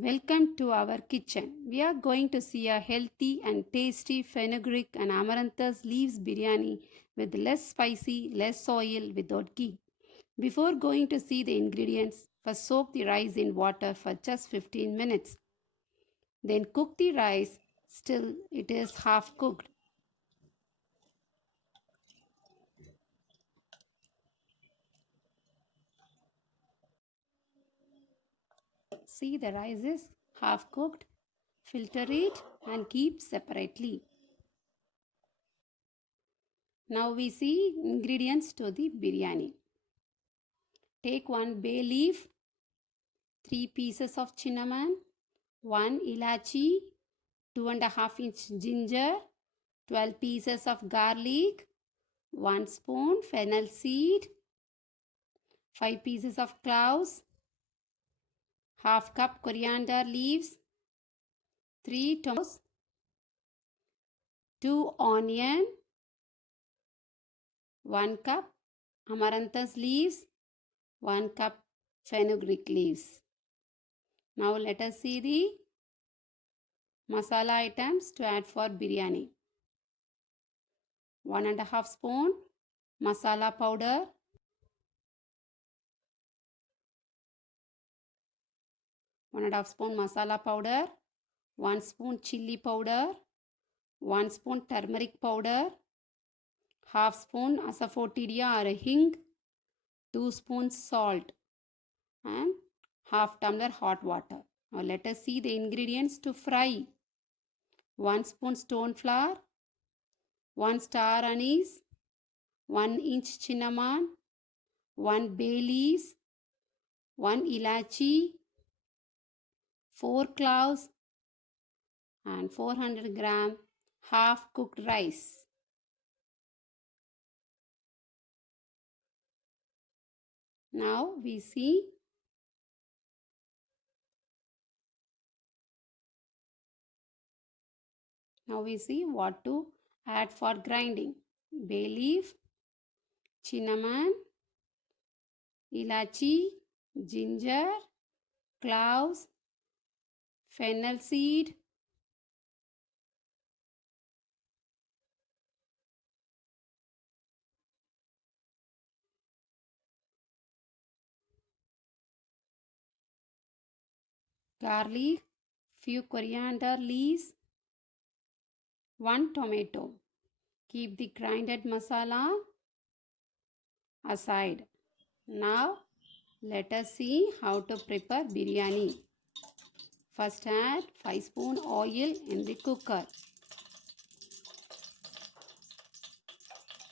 Welcome to our kitchen. We are going to see a healthy and tasty fenugreek and amaranthus leaves biryani with less spicy, less oil, without ghee. Before going to see the ingredients, first soak the rice in water for just 15 minutes. Then cook the rice till it is half cooked. See, the rice is half cooked. Filter it and keep separately. Now we see ingredients to the biryani. Take 1 bay leaf, 3 pieces of cinnamon, 1 ilachi, 2.5-inch ginger, 12 pieces of garlic, 1 spoon fennel seed, 5 pieces of cloves, half cup coriander leaves, 3 tomatoes, 2 onion, 1 cup amaranthus leaves, 1 cup fenugreek leaves. Now let us see the masala items to add for biryani. 1.5 spoon masala powder, 1.5 spoon masala powder, 1 spoon chili powder, 1 spoon turmeric powder, half spoon asafoetida or hing, 2 spoons salt and half tumbler hot water. Now let us see the ingredients to fry. 1 spoon stone flour, 1 star anise, 1 inch cinnamon, 1 bay leaves, 1 ilachi, 4 cloves and 400 gram half cooked rice. Now we see what to add for grinding. Bay leaf, cinnamon, ilachi, ginger, cloves, fennel seed, garlic, few coriander leaves, 1 tomato. Keep the grinded masala aside. Now let us see how to prepare biryani. First add 5 spoon oil in the cooker.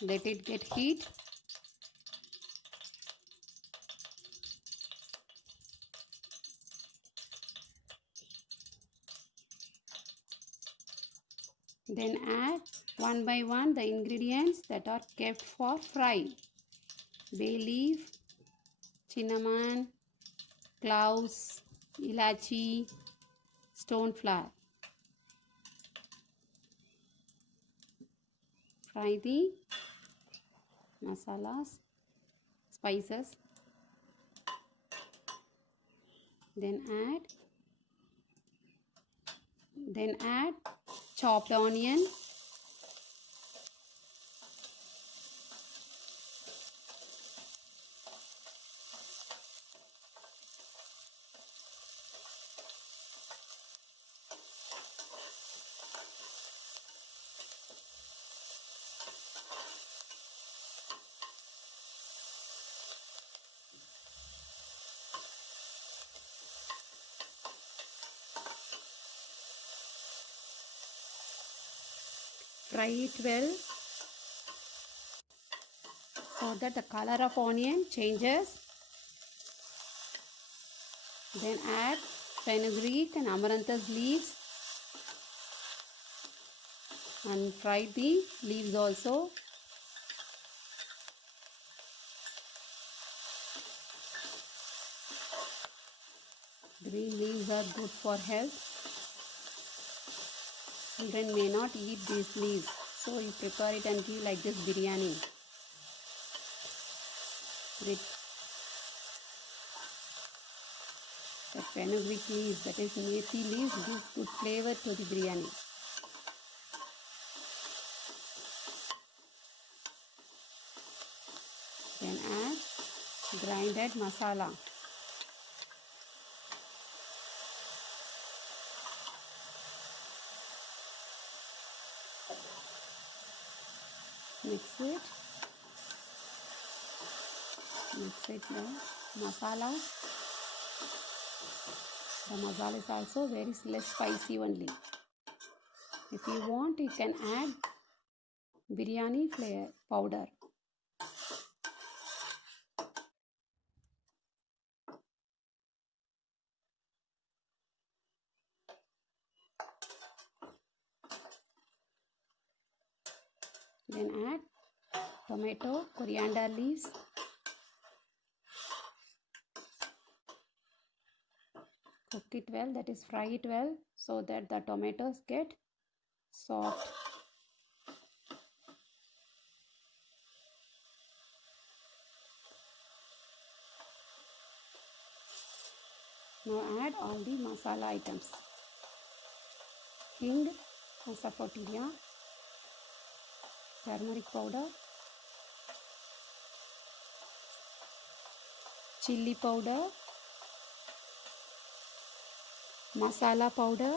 Let it get heat. Then add one by one the ingredients that are kept for fry. Bay leaf, cinnamon, cloves, ilachi, stone flour. Fry the masalas, spices. Then add chopped onion, fry it well so that the color of onion changes. Then add fenugreek and amaranthus leaves and fry the leaves also. Green leaves are good for health. Children may not eat these leaves, so you prepare it and give like this biryani. With fenugreek leaves, that is methi leaves, gives good flavor to the biryani. Then add grinded masala. Mix it well. Masala. The masala is also very less spicy only. If you want, you can add biryani flavor powder. Then add tomato, coriander leaves. Cook it well, that is fry it well, so that the tomatoes get soft. Now add all the masala items. Hing, asafoetida, turmeric powder, chili powder, masala powder,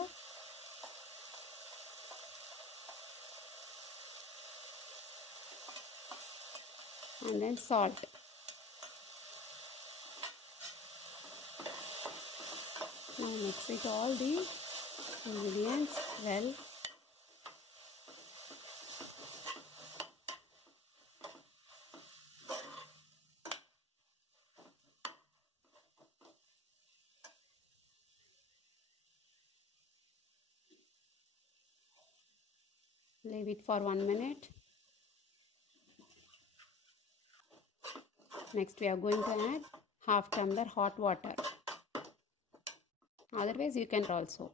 and then salt. Now mix it all the ingredients well. Leave it for 1 minute. Next we are going to add half tumbler hot water. Otherwise you can also.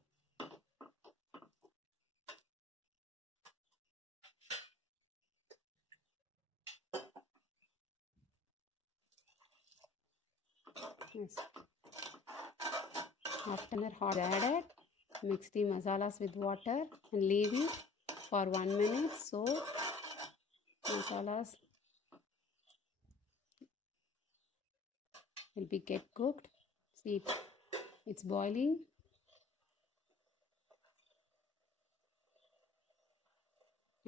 Yes. Half tumbler hot added. Mix the masalas with water and leave it for 1 minute so masalas will be get cooked. See, it's boiling.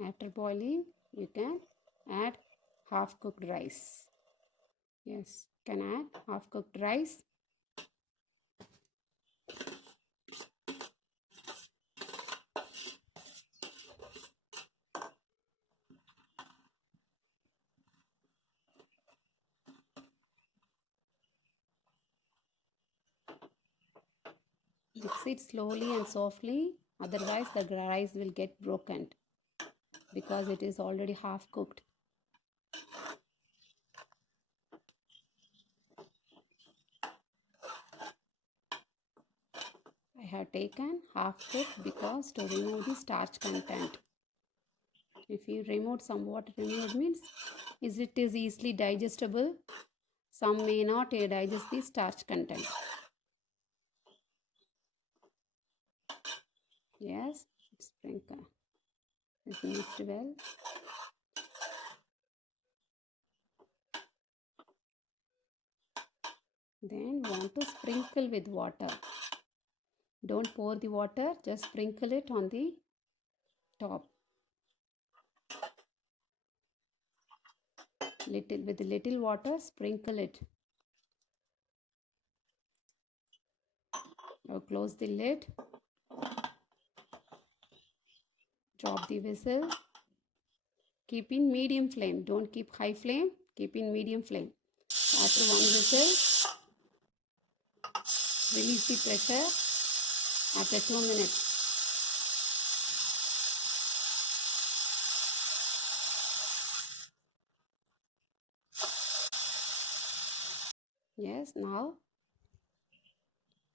After boiling, you can add half cooked rice. Yes, can add half cooked rice. Mix it slowly and softly, otherwise the rice will get broken because it is already half cooked. I have taken half cooked because to remove the starch content. If you remove somewhat, removed means it is easily digestible. Some may not digest the starch content. Yes, sprinkle. It's mixed well. Then want to sprinkle with water. Don't pour the water, just sprinkle it on the top. With little water, sprinkle it. Now close the lid. Drop the vessel. Keep in medium flame. Don't keep high flame. Keep in medium flame. After one whistle, release the pressure after 2 minutes. Yes, now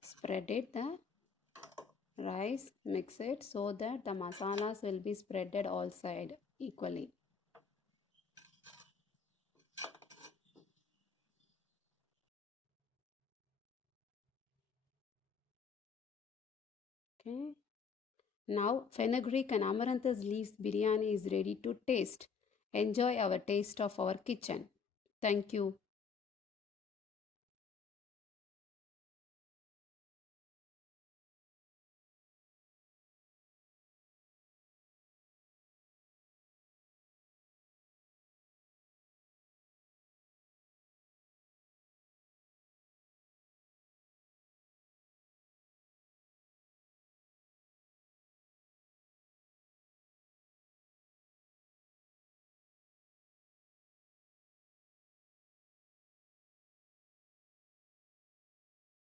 spread it the rice, mix it so that the masalas will be spreaded all side equally. Okay. Now fenugreek and amaranthus leaves biryani is ready to taste. Enjoy our taste of our kitchen. Thank you.